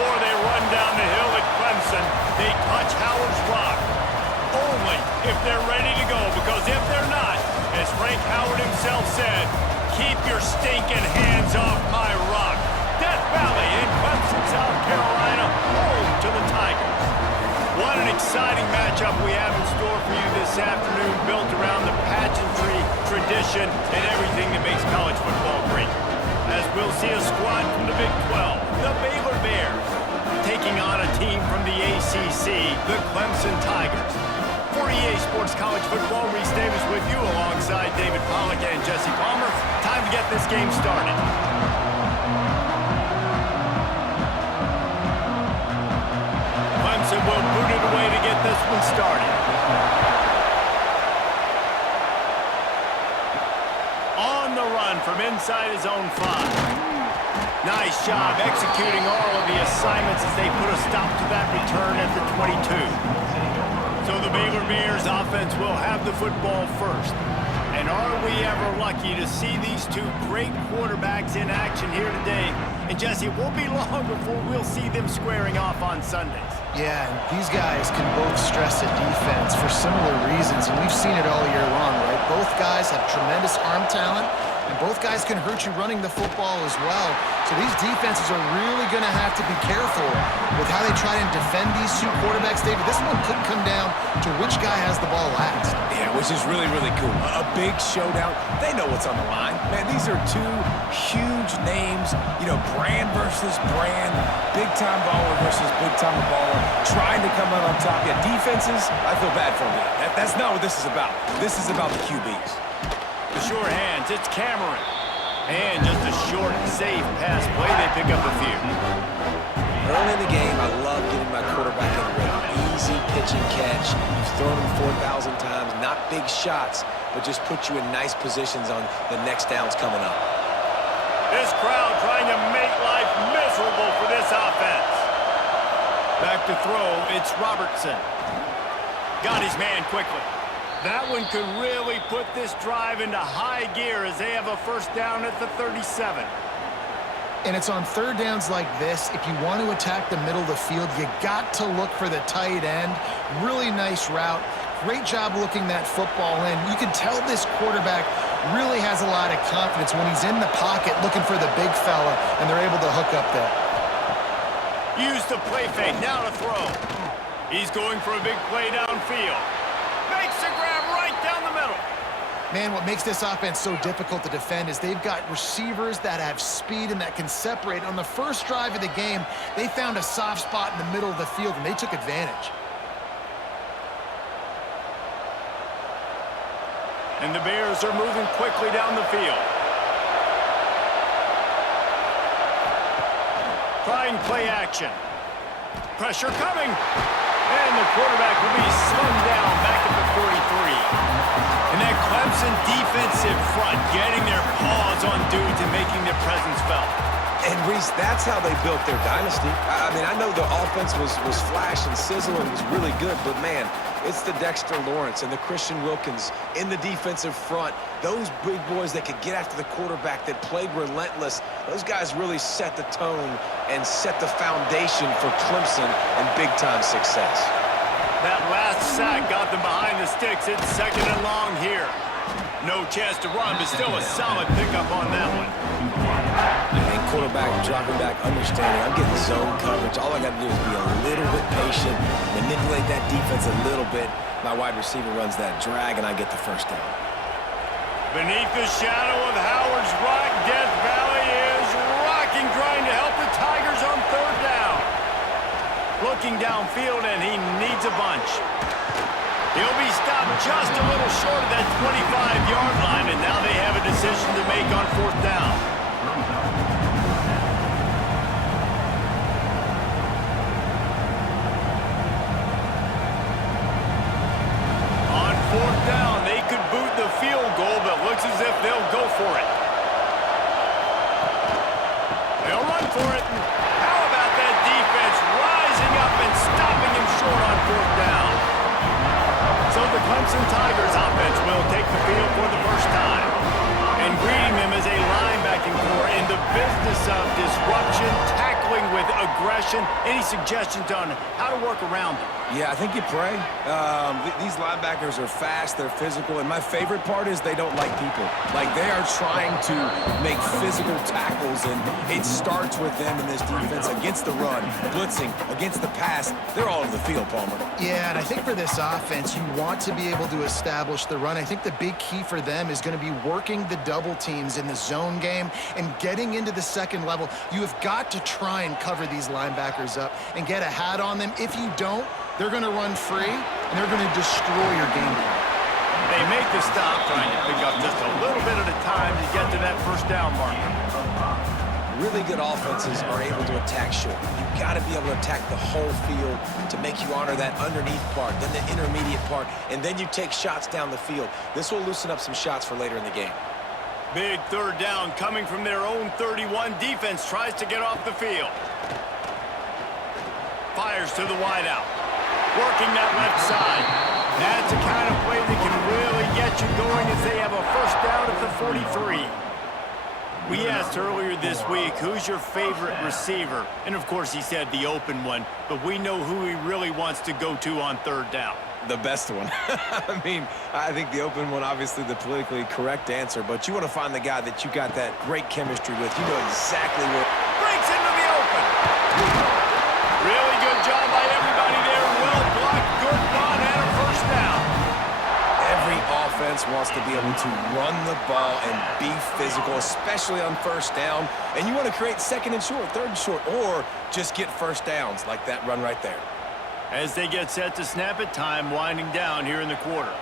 before they run down the hill at Clemson, they touch Howard's rock. Only if they're ready to go, because if they're not, as Frank Howard himself said, keep your stinking hands off my rock. Death Valley in Clemson, South Carolina, home to the Tigers. What an exciting matchup we have in store for you this afternoon, built around the pageantry, tradition, and everything that makes college football great. As we'll see a squad from the Big 12, the Baylor Bears, taking on a team from the ACC, the Clemson Tigers. For EA Sports College Football, Reese Davis with you alongside David Pollack and Jesse Palmer. Time to get this game started. Clemson will boot it away to get this one started. On the run from inside his own 5. Nice job executing all of the assignments as they put a stop to that return at the 22. So the Baylor Bears offense will have the football first. And are we ever lucky to see these two great quarterbacks in action here today? And Jesse, it won't be long before we'll see them squaring off on Sundays. Yeah, and these guys can both stress a defense for similar reasons, and we've seen it all year long, right? Both guys have tremendous arm talent, and both guys can hurt you running the football as well. So these defenses are really going to have to be careful with how they try and defend these two quarterbacks. David, this one could come down to which guy has the ball last. Yeah, which is really, really cool. A big showdown. They know what's on the line. Man, these are two huge names. You know, brand versus brand. Big-time baller versus big-time baller. Trying to come out on top. Yeah, defenses, I feel bad for them. That's not what this is about. This is about the QBs. The short hands, it's Cameron. And just a short, safe pass play, they pick up a few. Early in the game, I love getting my quarterback in the rhythm. Easy pitch and catch. You've thrown him 4,000 times. Not big shots, but just put you in nice positions on the next downs coming up. This crowd trying to make life miserable for this offense. Back to throw, it's Robertson. Got his man quickly. That one could really put this drive into high gear as they have a first down at the 37. And it's on third downs like this, if you want to attack the middle of the field, you got to look for the tight end. Really nice route. Great job looking that football in. You can tell this quarterback really has a lot of confidence when he's in the pocket looking for the big fella, and they're able to hook up there. Use the play fake, now to throw. He's going for a big play downfield. Makes the grab right down the middle. Man, what makes this offense so difficult to defend is they've got receivers that have speed and that can separate. On the first drive of the game, they found a soft spot in the middle of the field, and they took advantage. And the Bears are moving quickly down the field. Trying play action. Pressure coming. And the quarterback will be slung down back at the 43. And that Clemson defensive front getting their paws on dudes and making their presence felt. And, Reese, that's how they built their dynasty. I mean, I know the offense was flash and sizzle and was really good, but, man, it's the Dexter Lawrence and the Christian Wilkins in the defensive front. Those big boys that could get after the quarterback, that played relentless, those guys really set the tone and set the foundation for Clemson and big-time success. That last sack got them behind the sticks. It's second and long here. No chance to run, but still a solid pickup on that one. And quarterback dropping back, understanding I'm getting zone coverage. All I got to do is be a little bit patient, manipulate that defense a little bit. My wide receiver runs that drag, and I get the first down. Beneath the shadow of Howard's rock, Death Valley is rocking, trying to help the Tigers on third down. Looking downfield, and he needs a bunch. He'll be stopped just a little short of that 25-yard line, and now they have a decision to make on fourth down. On fourth down, they could boot the field goal, but looks as if they'll go for it. They'll run for it. How about that defense rising up and stopping him short on fourth down? So the Clemson Tigers offense will take the field for the first time. And greeting them as a linebacking core in the business of disruption, tackle, tackling with aggression. Any suggestions on how to work around them? Yeah, I think you pray. These linebackers are fast, they're physical, and my favorite part is they don't like people. Like, they are trying to make physical tackles, and it starts with them in this defense against the run, blitzing, against the pass. They're all over the field, Palmer. Yeah, and I think for this offense, you want to be able to establish the run. I think the big key for them is going to be working the double teams in the zone game and getting into the second level. You have got to try and cover these linebackers up and get a hat on them. If you don't, they're going to run free, and they're going to destroy your game plan. They make the stop, trying to pick up just a little bit at a time to get to that first down marker. Really good offenses are able to attack short. You've got to be able to attack the whole field to make you honor that underneath part, then the intermediate part, and then you take shots down the field. This will loosen up some shots for later in the game. Big third down coming from their own 31. Defense tries to get off the field. Fires to the wideout. Working that left side. That's the kind of play that can really get you going as they have a first down at the 43. We asked earlier this week, who's your favorite receiver? And, of course, he said the open one, but we know who he really wants to go to on third down. The best one. I mean, I think the open one, obviously the politically correct answer, but you want to find the guy that you got that great chemistry with. You know exactly where. Breaks into the open. Really good job by everybody there. Well blocked, good run, and a first down. Every offense wants to be able to run the ball and be physical, especially on first down. And you want to create second and short, third and short, or just get first downs like that run right there. As they get set to snap it, time winding down here in the quarter.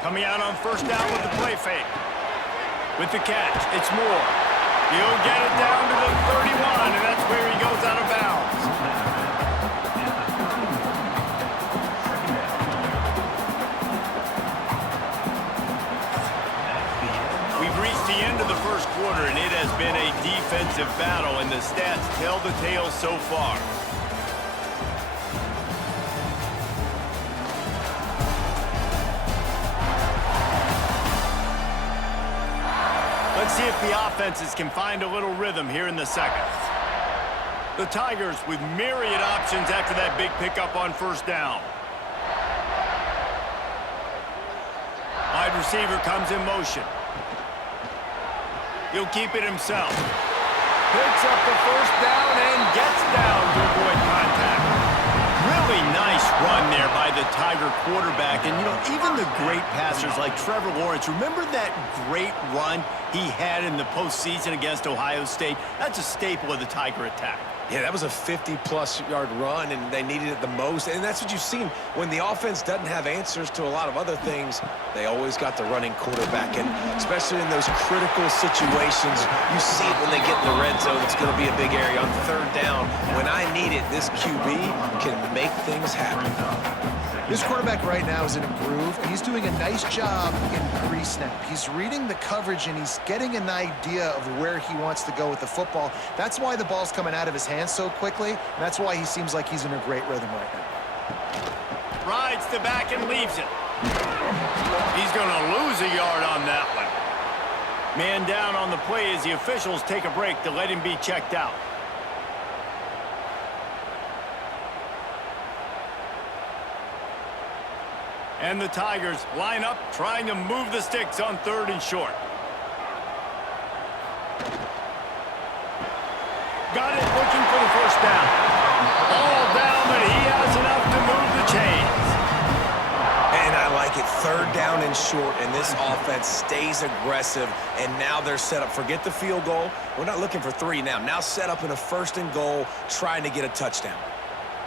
Coming out on first down with the play fake. With the catch, it's Moore. He'll get it down to the 31, and that's where he goes out of bounds. We've reached the end of the first quarter, and it has been a defensive battle, and the stats tell the tale so far. Let's see if the offenses can find a little rhythm here in the second. The Tigers with myriad options after that big pickup on first down. Wide receiver comes in motion. He'll keep it himself. Picks up the first down and gets down to avoid contact. Really nice run there by the Tiger quarterback. And, you know, even the great passers like Trevor Lawrence, remember that great run he had in the postseason against Ohio State? That's a staple of the Tiger attack. Yeah, that was a 50-plus yard run, and they needed it the most. And that's what you've seen. When the offense doesn't have answers to a lot of other things, they always got the running quarterback. And especially in those critical situations, you see it when they get in the red zone. It's going to be a big area on third down. When I need it, this QB can make things happen. This quarterback right now is in a groove, and he's doing a nice job in pre-snap. He's reading the coverage, and he's getting an idea of where he wants to go with the football. That's why the ball's coming out of his hands so quickly, and that's why he seems like he's in a great rhythm right now. Rides the back and leaves it. He's going to lose a yard on that one. Man down on the play as the officials take a break to let him be checked out. And the Tigers line up, trying to move the sticks on third and short. Got it, looking for the first down. All down, but he has enough to move the chains. And I like it. Third down and short, and this offense stays aggressive. And now they're set up. Forget the field goal. We're not looking for three now. Now set up in a first and goal, trying to get a touchdown.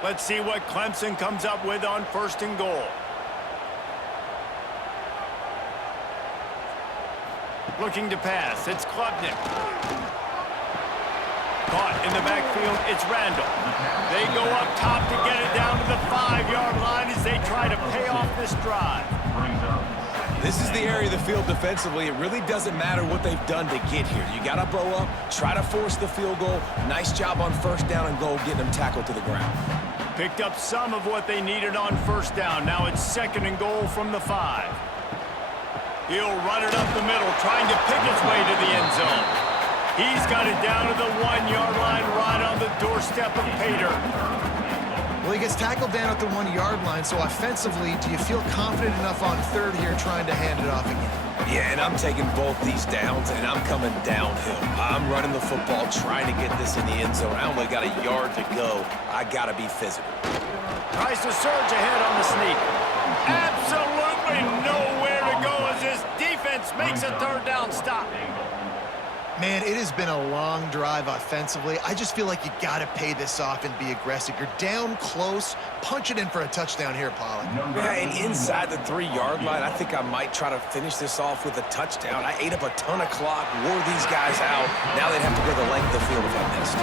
Let's see what Clemson comes up with on first and goal. Looking to pass, it's Klubnik. Caught in the backfield, it's Randall. They go up top to get it down to the 5-yard line as they try to pay off this drive. This is the area of the field defensively. It really doesn't matter what they've done to get here. You got to bow up, try to force the field goal. Nice job on first down and goal, getting them tackled to the ground. Picked up some of what they needed on first down. Now it's second and goal from the 5. He'll run it up the middle, trying to pick his way to the end zone. He's got it down to the 1-yard line, right on the doorstep of Pater. Well, he gets tackled down at the 1-yard line, so offensively, do you feel confident enough on third here trying to hand it off again? Yeah, and I'm taking both these downs, and I'm coming downhill. I'm running the football, trying to get this in the end zone. I only got a yard to go. I got to be physical. Tries to surge ahead on the sneak. Absolutely nowhere to go as this defense makes a third down stop. Man, it has been a long drive offensively. I just feel like you got to pay this off and be aggressive. You're down close. Punch it in for a touchdown here, Pollard. Yeah, and inside the 3-yard line, I think I might try to finish this off with a touchdown. I ate up a ton of clock, wore these guys out. Now they'd have to go the length of the field if I missed.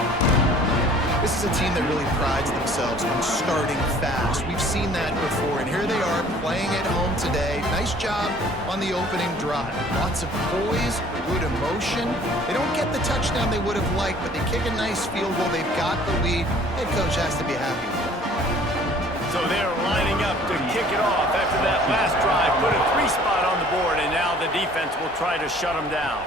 This is a team that really prides themselves on starting fast. We've seen that before, and here they are playing at home today. Nice job on the opening drive. Lots of poise, good emotion. They don't get the touchdown they would have liked, but they kick a nice field goal. They've got the lead. Head coach has to be happy with that. So they're lining up to kick it off after that last drive. Put a 3-spot on the board, and now the defense will try to shut him down.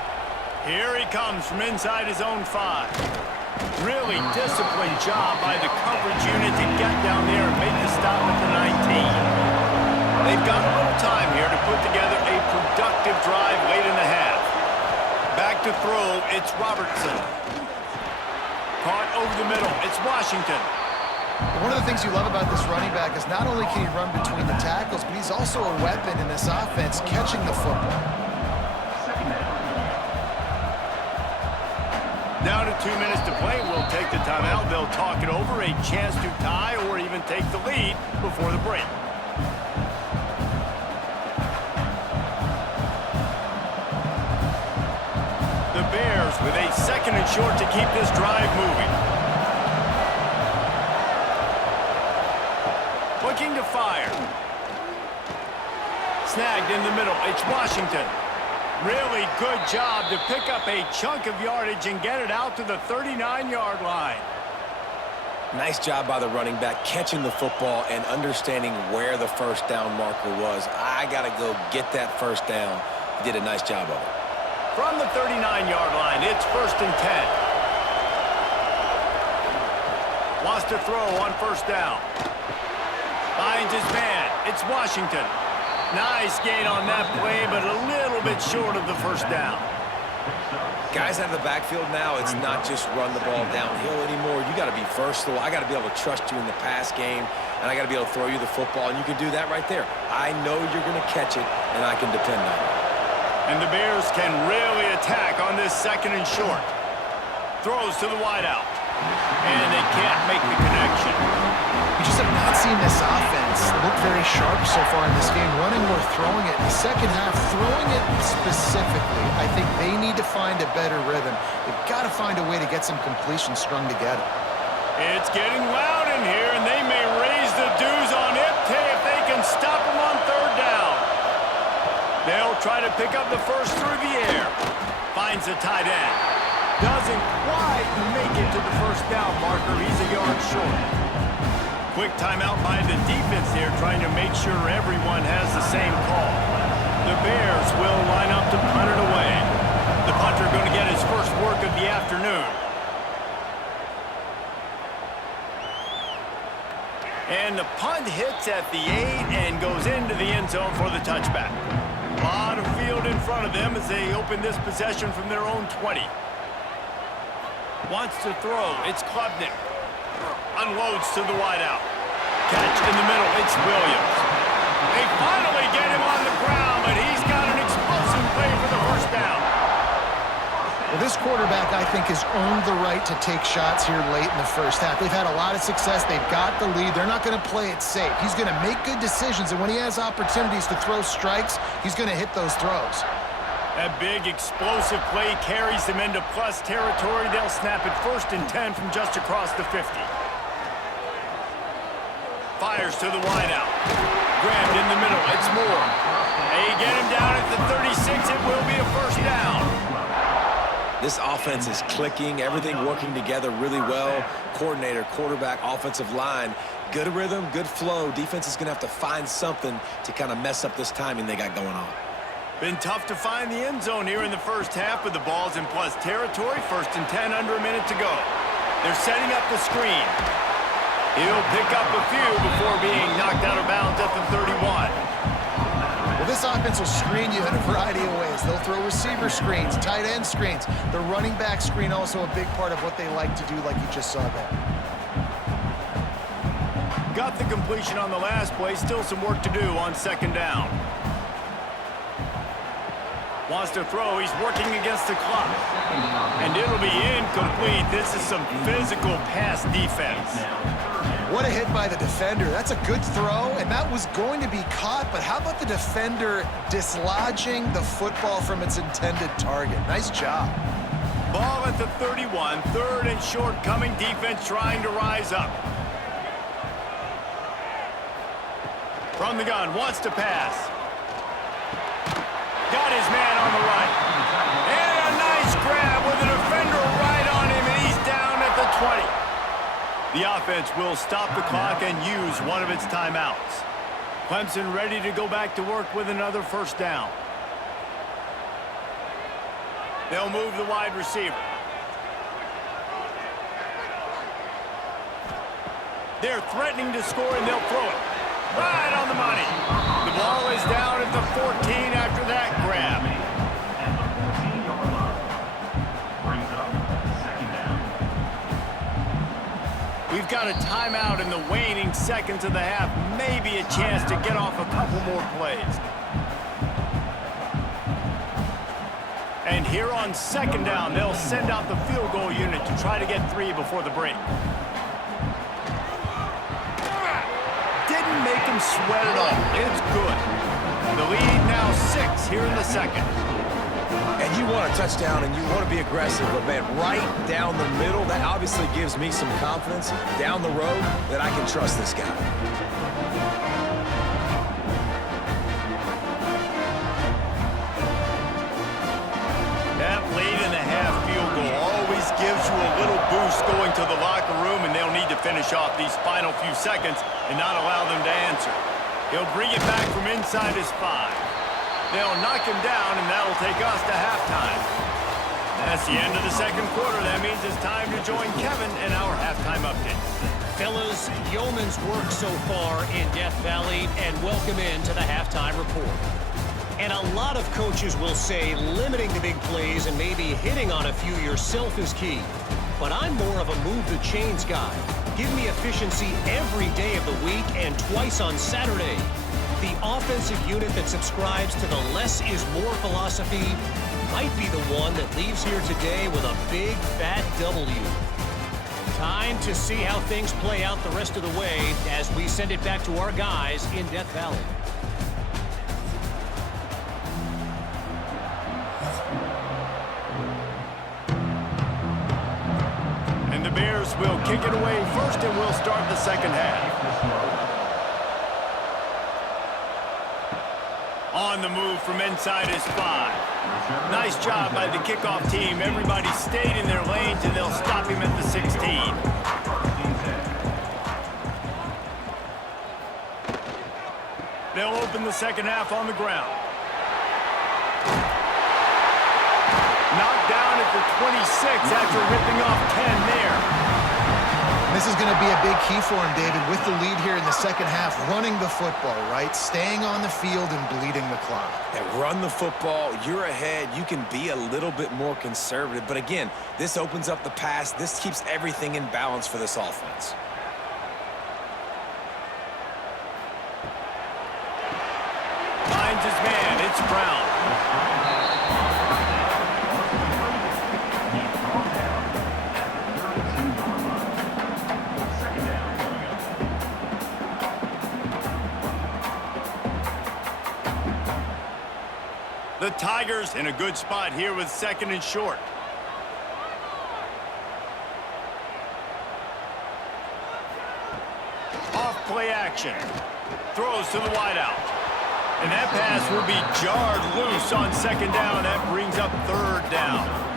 Here he comes from inside his own 5. Really disciplined job by the coverage unit to get down there and make the stop at the 19. They've got a little time here to put together a productive drive late in the half. Back to throw, it's Robertson. Caught over the middle, it's Washington. One of the things you love about this running back is not only can he run between the tackles, but he's also a weapon in this offense, catching the football. Down to 2 minutes to play. We'll take the timeout. They'll talk it over. A chance to tie or even take the lead before the break. The Bears with a 2nd and short to keep this drive moving. Looking to fire. Snagged in the middle. It's Washington. Really good job to pick up a chunk of yardage and get it out to the 39-yard line. Nice job by the running back, catching the football and understanding where the first down marker was. I got to go get that first down. He did a nice job of it. From the 39-yard line, it's 1st and 10. Wants to throw on first down. Finds his man. It's Washington. Nice gain on that play, but a little bit short of the first down. Guys out of the backfield now, it's not just run the ball downhill anymore. You got to be versatile. I got to be able to trust you in the pass game, and I got to be able to throw you the football, and you can do that right there. I know you're going to catch it, and I can depend on it. And the Bears can really attack on this 2nd and short. Throws to the wideout, and they can't make the connection. We just have not seen this offense look very sharp so far in this game, running or throwing it. In the second half, throwing it specifically, I think they need to find a better rhythm. They've got to find a way to get some completions strung together. It's getting loud in here, and they may raise the dues on it if they can stop them on 3rd down. They'll try to pick up the first through the air. Finds the tight end. Doesn't quite make it to the first down marker. He's a yard short. Quick timeout by the defense here, trying to make sure everyone has the same call. The Bears will line up to punt it away. The punter going to get his first work of the afternoon. And the punt hits at the 8 and goes into the end zone for the touchback. A lot of field in front of them as they open this possession from their own 20. Wants to throw. It's Klubnik. Unloads to the wideout. Catch in the middle. It's Williams. They finally get him on the ground, but he's got an explosive play for the first down. Well, this quarterback, I think, has earned the right to take shots here late in the first half. They've had a lot of success. They've got the lead. They're not going to play it safe. He's going to make good decisions, and when he has opportunities to throw strikes, he's going to hit those throws. That big explosive play carries them into plus territory. They'll snap it 1st and 10 from just across the 50. Fires to the wideout. Grabbed in the middle. It's Moore. They get him down at the 36. It will be a first down. This offense is clicking, everything working together really well. Coordinator, quarterback, offensive line, good rhythm, good flow. Defense is going to have to find something to kind of mess up this timing they got going on. Been tough to find the end zone here in the first half, but the ball's in plus territory. 1st and 10, under a minute to go. They're setting up the screen. He'll pick up a few before being knocked out of bounds at the 31. Well, this offense will screen you in a variety of ways. They'll throw receiver screens, tight end screens. The running back screen also a big part of what they like to do, like you just saw there. Got the completion on the last play. Still some work to do on 2nd down. Wants to throw. He's working against the clock. And it'll be incomplete. This is some physical pass defense. What a hit by the defender. That's a good throw, and that was going to be caught, but how about the defender dislodging the football from its intended target? Nice job. Ball at the 31. 3rd and short coming. Defense trying to rise up. From the gun. Wants to pass. Got his man on the right. And a nice grab with a defender right on him, and he's down at the 20. The offense will stop the clock and use one of its timeouts. Clemson ready to go back to work with another 1st down. They'll move the wide receiver. They're threatening to score, and they'll throw it. Right on the money. The ball is down at the 14 after that grab. We've got a timeout in the waning seconds of the half. Maybe a chance to get off a couple more plays. And here on 2nd down, they'll send out the field goal unit to try to get 3 before the break. Didn't make him sweat at all. It's good. The lead now 6 here in the 2nd. And you want a touchdown and you want to be aggressive, but man, right down the middle, that obviously gives me some confidence down the road that I can trust this guy. That late in the half field goal always gives you a little boost going to the locker room, and they'll need to finish off these final few seconds and not allow them to answer. He'll bring it back from inside his 5. They'll knock him down, and that'll take us to halftime. That's the end of the 2nd quarter. That means it's time to join Kevin in our halftime update. Fellas, yeoman's work so far in Death Valley, and welcome into the halftime report. And a lot of coaches will say limiting the big plays and maybe hitting on a few yourself is key. But I'm more of a move the chains guy. Give me efficiency every day of the week and twice on Saturday. The offensive unit that subscribes to the less is more philosophy might be the one that leaves here today with a big fat W. Time to see how things play out the rest of the way as we send it back to our guys in Death Valley. And the Bears will kick it away first, and we'll start the 2nd half. On the move from inside his 5. Nice job by the kickoff team. Everybody stayed in their lanes, and they'll stop him at the 16. They'll open the 2nd half on the ground. Knocked down at the 26 after ripping off 10 there. This is going to be a big key for him, David, with the lead here in the 2nd half, running the football, right? Staying on the field and bleeding the clock. Yeah, run the football, you're ahead, you can be a little bit more conservative. But again, this opens up the pass. This keeps everything in balance for this offense. Finds his man. It's Brown. The Tigers in a good spot here with 2nd and short. Off play action. Throws to the wideout. And that pass will be jarred loose on 2nd down. That brings up 3rd down.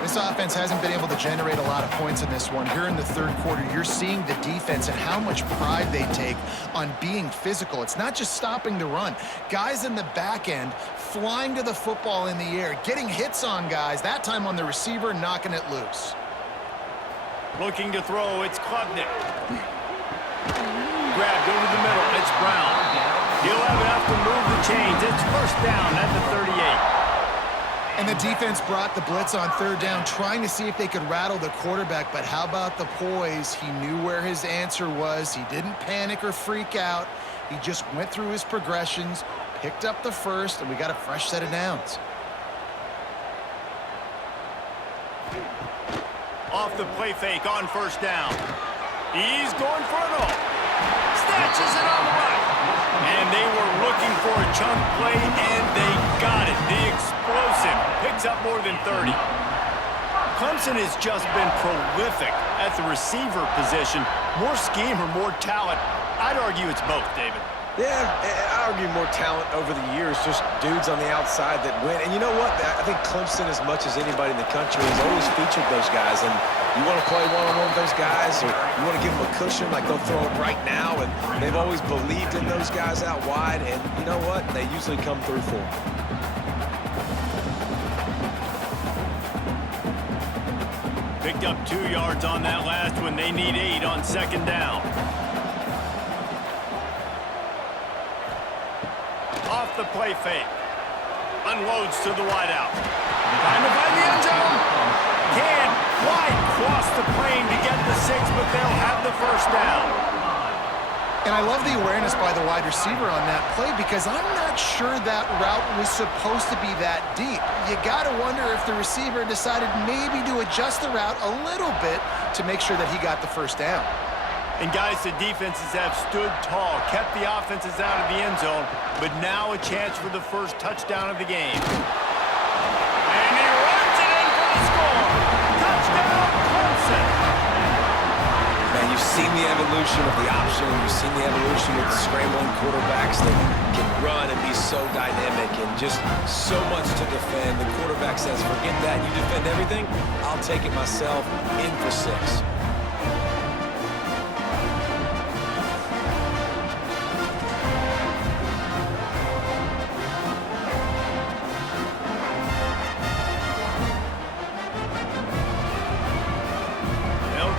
This offense hasn't been able to generate a lot of points in this one. Here in the 3rd quarter, you're seeing the defense and how much pride they take on being physical. It's not just stopping the run. Guys in the back end flying to the football in the air, getting hits on guys, that time on the receiver, knocking it loose. Looking to throw, it's Klubnik. Grabbed over the middle, it's Brown. He'll have enough to move the chains. It's first down at the 38. And the defense brought the blitz on third down, trying to see if they could rattle the quarterback, but how about the poise? He knew where his answer was. He didn't panic or freak out. He just went through his progressions, picked up the first, and we got a fresh set of downs. Off the play fake on first down. He's going for it all. Snatches it on the right. And they were looking for a chunk play, and they got it. The explosive picks up more than 30. Clemson has just been prolific at the receiver position. More scheme or more talent? I'd argue it's both, David. Yeah, I argue more talent over the years, just dudes on the outside that win. And you know what? I think Clemson, as much as anybody in the country, has always featured those guys. And you want to play one-on-one with those guys, or you want to give them a cushion, like they'll throw it right now. And they've always believed in those guys out wide. And you know what? They usually come through for them. Picked up 2 yards on that last one. They need 8 on second down. Off the play fake. Unloads to the wideout. Trying to find the end zone. Can't quite cross the plane to get the 6, but they'll have the first down. And I love the awareness by the wide receiver on that play, because I'm not sure that route was supposed to be that deep. You got to wonder if the receiver decided maybe to adjust the route a little bit to make sure that he got the first down. And guys, the defenses have stood tall, kept the offenses out of the end zone, but now a chance for the first touchdown of the game. And he runs it in for the score. Touchdown, Clemson. Man, you've seen the evolution of the option. You've seen the evolution of the scrambling quarterbacks that can run and be so dynamic and just so much to defend. The quarterback says, forget that. You defend everything. I'll take it myself. In for 6.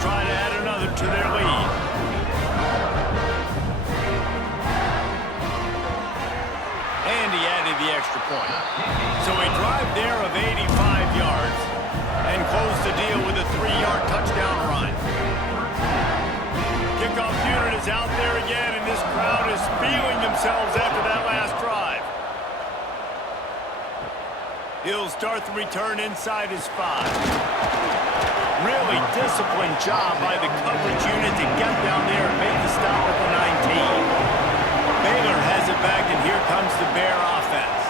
Try to add another to their lead. And he added the extra point. So a drive there of 85 yards and close the deal with a 3-yard touchdown run. Kickoff unit is out there again, and this crowd is feeling themselves after that last drive. He'll start the return inside his 5. Really disciplined job by the coverage unit to get down there and make the stop at the 19. Baylor has it back, and here comes the Bear offense.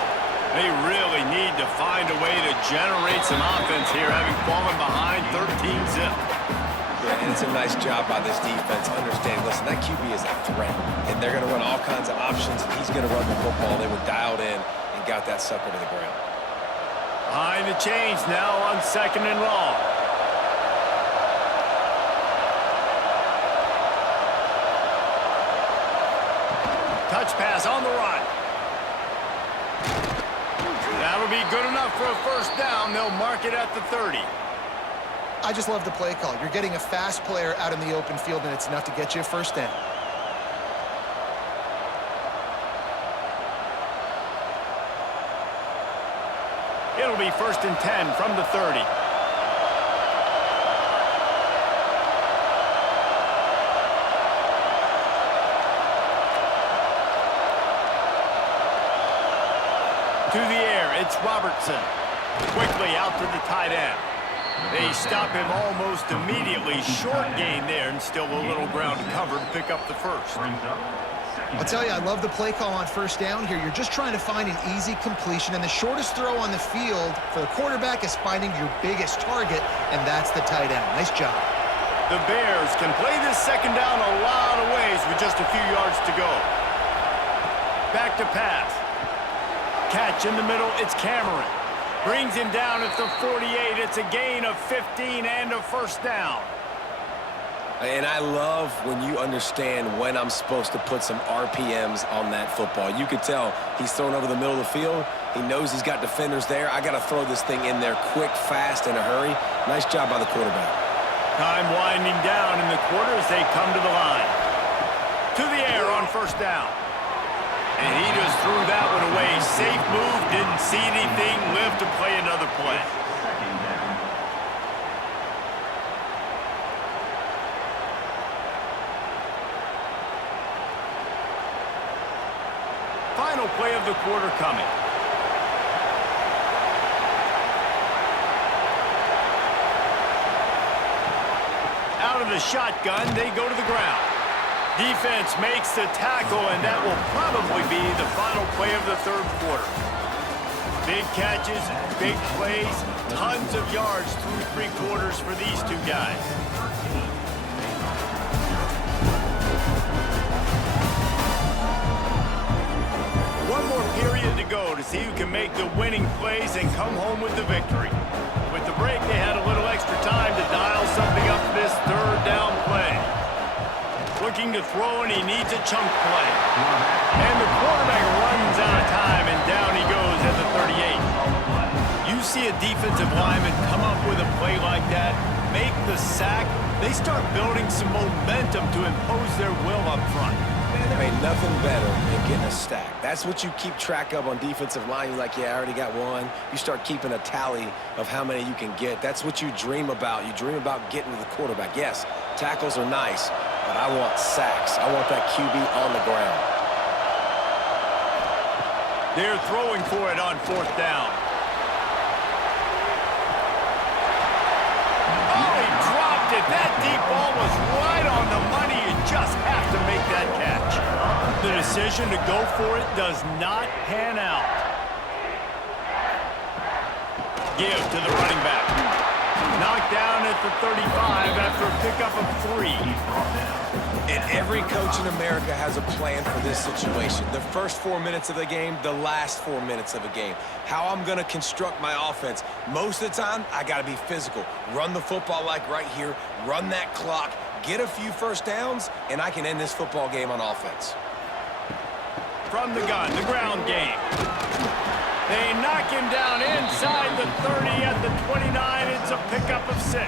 They really need to find a way to generate some offense here, having fallen behind 13-zip. Yeah, and it's a nice job by this defense. Understand, listen, that QB is a threat, and they're going to run all kinds of options, and he's going to run the football. They were dialed in and got that sucker to the ground. Behind the chains now on second and long. Touch pass on the right. That'll be good enough for a first down. They'll mark it at the 30. I just love the play call. You're getting a fast player out in the open field, and it's enough to get you a first down. It'll be first and 10 from the 30. To the air, it's Robertson. Quickly out to the tight end. They stop him almost immediately. Short gain there, and still a little ground to cover to pick up the first. I'll tell you, I love the play call on first down here. You're just trying to find an easy completion, and the shortest throw on the field for the quarterback is finding your biggest target, and that's the tight end. Nice job. The Bears can play this second down a lot of ways with just a few yards to go. Back to pass. Catch in the middle, it's Cameron. Brings him down at the 48. It's a gain of 15 and a first down. And I love when you understand when I'm supposed to put some RPMs on that football. You could tell he's thrown over the middle of the field. He knows he's got defenders there. I got to throw this thing in there quick, fast, in a hurry. Nice job by the quarterback. Time winding down in the quarter as they come to the line. To the air on first down. And he just threw that one away. Safe move, didn't see anything, lived to play another play. Final play of the quarter coming. Out of the shotgun, they go to the ground. Defense makes the tackle, and that will probably be the final play of the third quarter. Big catches, big plays, tons of yards through three quarters for these two guys. One more period to go to see who can make the winning plays and come home with the victory. With the break, they had a little extra time to dial something up for this third down play. Looking to throw, and he needs a chunk play. And the quarterback runs out of time, and down he goes at the 38. You see a defensive lineman come up with a play like that, make the sack, they start building some momentum to impose their will up front. Man, there ain't nothing better than getting a stack. That's what you keep track of on defensive line. You're like, yeah, I already got one. You start keeping a tally of how many you can get. That's what you dream about. You dream about getting to the quarterback. Yes, tackles are nice, but I want sacks. I want that QB on the ground. They're throwing for it on fourth down. Oh, he dropped it. That deep ball was right on the money. You just have to make that catch. The decision to go for it does not pan out. Give to the running back. Knocked down at the 35 after a pickup of 3. And every coach in America has a plan for this situation. The first 4 minutes of the game, the last 4 minutes of a game. How I'm going to construct my offense. Most of the time, I got to be physical. Run the football like right here. Run that clock. Get a few first downs, and I can end this football game on offense. From the gun, the ground game. They knock him down inside the 30 at the 29. It's a pickup of 6.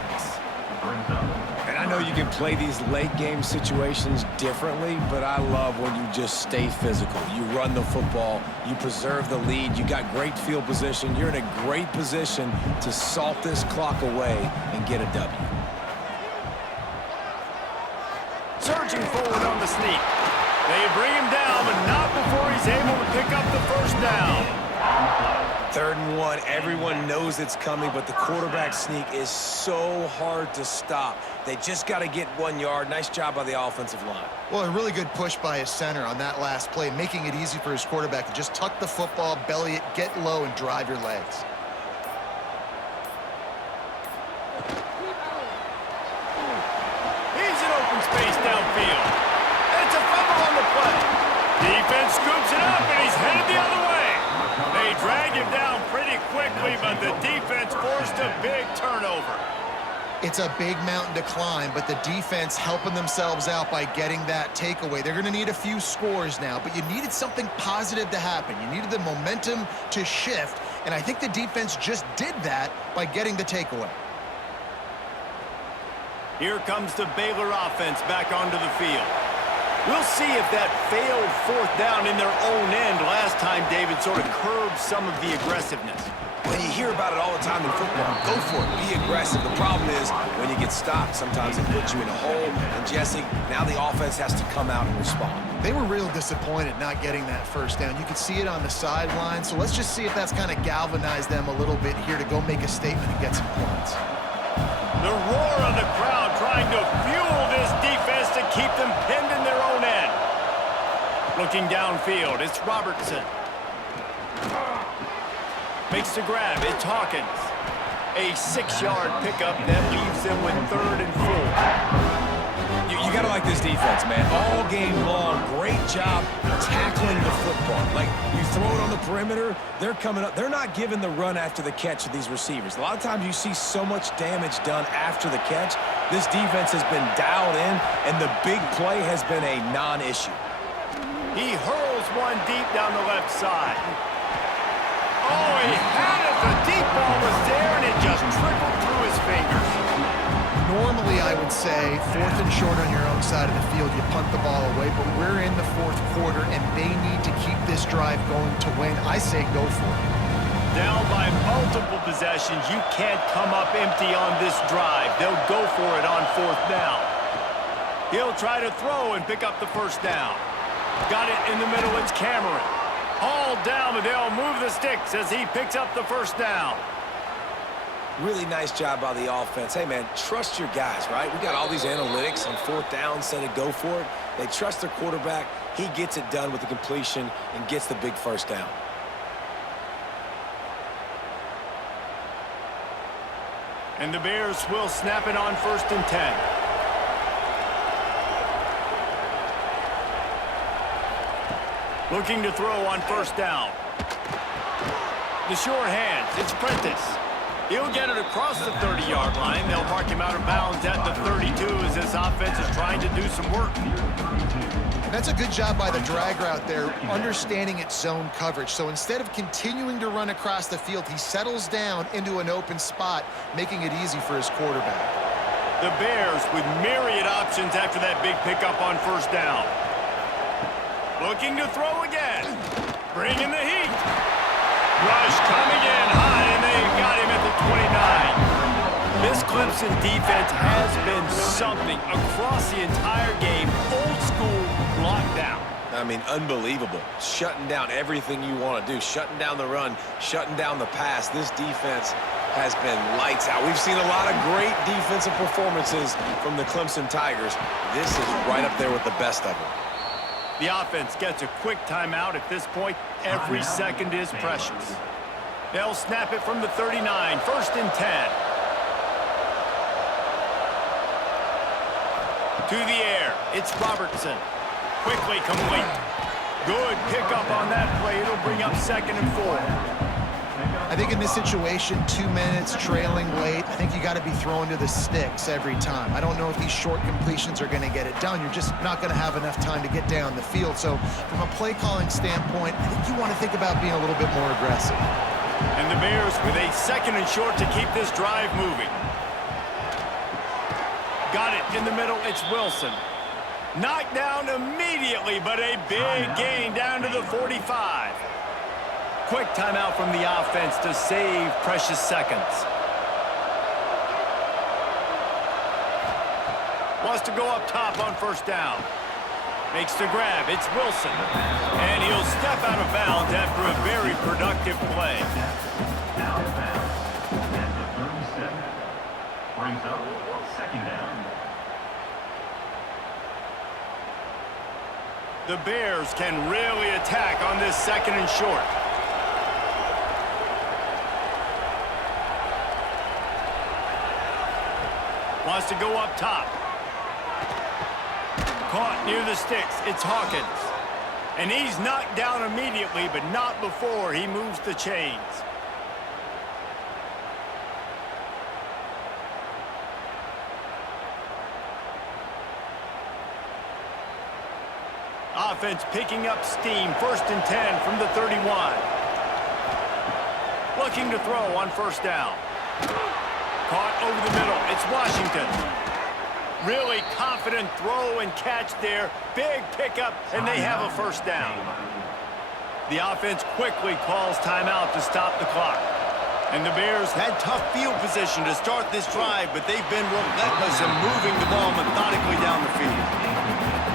And I know you can play these late game situations differently, but I love when you just stay physical. You run the football, you preserve the lead, you got great field position. You're in a great position to salt this clock away and get a W. Surging forward on the sneak. They bring him down, but not before he's able to pick up the first down. 3rd and 1, everyone knows it's coming, but the quarterback sneak is so hard to stop. They just got to get 1 yard. Nice job by the offensive line. Well, a really good push by his center on that last play, making it easy for his quarterback to just tuck the football, belly it, get low, and drive your legs. He's in open space downfield. It's a fumble on the play. Defense scoops it up, and he's headed the other way. They drag him down pretty quickly, but the defense forced a big turnover. It's a big mountain to climb, but the defense helping themselves out by getting that takeaway. They're going to need a few scores now, but you needed something positive to happen. You needed the momentum to shift, and I think the defense just did that by getting the takeaway. Here comes the Baylor offense back onto the field. We'll see if that failed fourth down in their own end last time, David, sort of curbed some of the aggressiveness. When you hear about it all the time in football, go for it, be aggressive. The problem is when you get stopped, sometimes it puts you in a hole. And Jesse, now the offense has to come out and respond. They were real disappointed not getting that first down. You could see it on the sideline, so let's just see if that's kind of galvanized them a little bit here to go make a statement and get some points. The roar of the crowd trying to fuel this defense to keep them pinned in their own end. Looking downfield, it's Robertson. Makes the grab, it's Hawkins. A 6-yard pickup that leaves them with 3rd and 4. You gotta like this defense, man. All game long, great job tackling the football. Like, you throw it on the perimeter, they're coming up. They're not giving the run after the catch to these receivers. A lot of times you see so much damage done after the catch. This defense has been dialed in, and the big play has been a non-issue. He hurls one deep down the left side. Oh, he had it. The deep ball was there, and it just trickled through his fingers. Normally, I would say, 4th and short on your own side of the field, you punt the ball away, but we're in the 4th quarter, and they need to keep this drive going to win. I say go for it. Down by multiple possessions, you can't come up empty on this drive. They'll go for it on 4th down. He'll try to throw and pick up the 1st down. Got it in the middle, it's Cameron. All down, but they'll move the sticks as he picks up the 1st down. Really nice job by the offense. Hey, man, trust your guys, right? We got all these analytics on 4th down, said to go for it. They trust their quarterback. He gets it done with the completion and gets the big 1st down. And the Bears will snap it on 1st and 10. Looking to throw on 1st down. The sure hands, it's Prentice. He'll get it across the 30-yard line. They'll mark him out of bounds at the 32 as this offense is trying to do some work. That's a good job by the drag route there, understanding its zone coverage. So instead of continuing to run across the field, he settles down into an open spot, making it easy for his quarterback. The Bears with myriad options after that big pickup on 1st down. Looking to throw again. Bringing the heat. Rush coming in high, and they got him at the 29. This Clemson defense has been something across the entire game. Old school lockdown. I mean, unbelievable. Shutting down everything you want to do. Shutting down the run, shutting down the pass. This defense has been lights out. We've seen a lot of great defensive performances from the Clemson Tigers. This is right up there with the best of them. The offense gets a quick timeout. At this point, every second is precious. They'll snap it from the 39, 1st and 10. To the air, it's Robertson. Quickly complete. Good pickup on that play. It'll bring up 2nd and 4. I think in this situation, 2 minutes, trailing late, I think you got to be throwing to the sticks every time. I don't know if these short completions are going to get it done. You're just not going to have enough time to get down the field. So from a play calling standpoint, I think you want to think about being a little bit more aggressive. And the Bears with a 2nd and short to keep this drive moving. Got it in the middle, it's Wilson. Knocked down immediately, but a big gain down to the 45. Quick timeout from the offense to save precious seconds. Wants to go up top on 1st down. Makes the grab, it's Wilson. And he'll step out of bounds after a very productive play. Brings up 2nd down. The Bears can really attack on this 2nd and short. Wants to go up top. Caught near the sticks. It's Hawkins. And he's knocked down immediately, but not before he moves the chains. Offense picking up steam. 1st and 10 from the 31. Looking to throw on 1st down. Caught over the middle. It's Washington. Really confident throw and catch there. Big pickup, and they have a 1st down. The offense quickly calls timeout to stop the clock. And the Bears had tough field position to start this drive, but they've been relentless in moving the ball methodically down the field.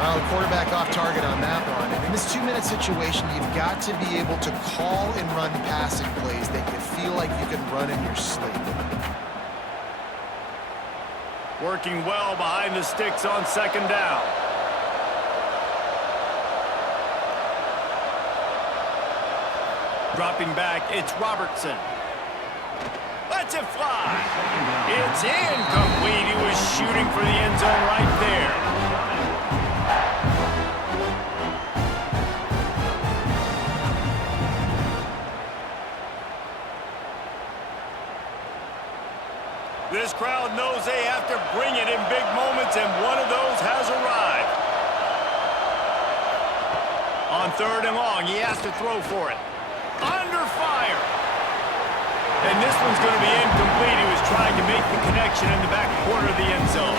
Well, the quarterback off target on that one. And in this 2-minute situation, you've got to be able to call and run passing plays that you feel like you can run in your sleep. Working well behind the sticks on 2nd down. Dropping back, it's Robertson. Lets it fly. It's incomplete. He was shooting for the end zone right there. This crowd knows they have to bring it in big moments, and one of those has arrived. On 3rd and long, he has to throw for it. Under fire. And this one's going to be incomplete. He was trying to make the connection in the back corner of the end zone.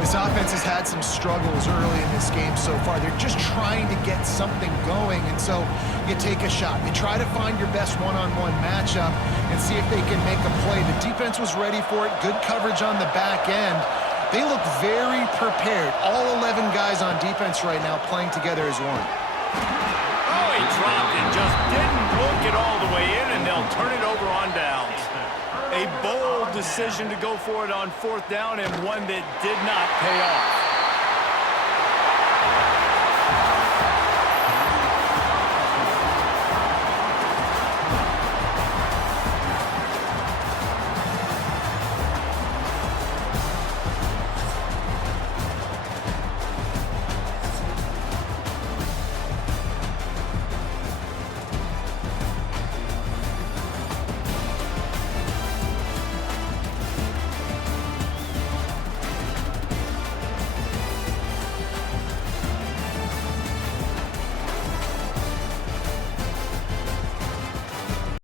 This offense has had some struggles early in this game so far. They're just trying to get something going, and so you take a shot. You try to find your best one-on-one matchup and see if they can make a play. The defense was ready for it. Good coverage on the back end. They look very prepared. All 11 guys on defense right now playing together as one. Oh, he dropped it, just didn't look it all the way in, and they'll turn it over on downs. A bold decision to go for it on 4th down, and one that did not pay off.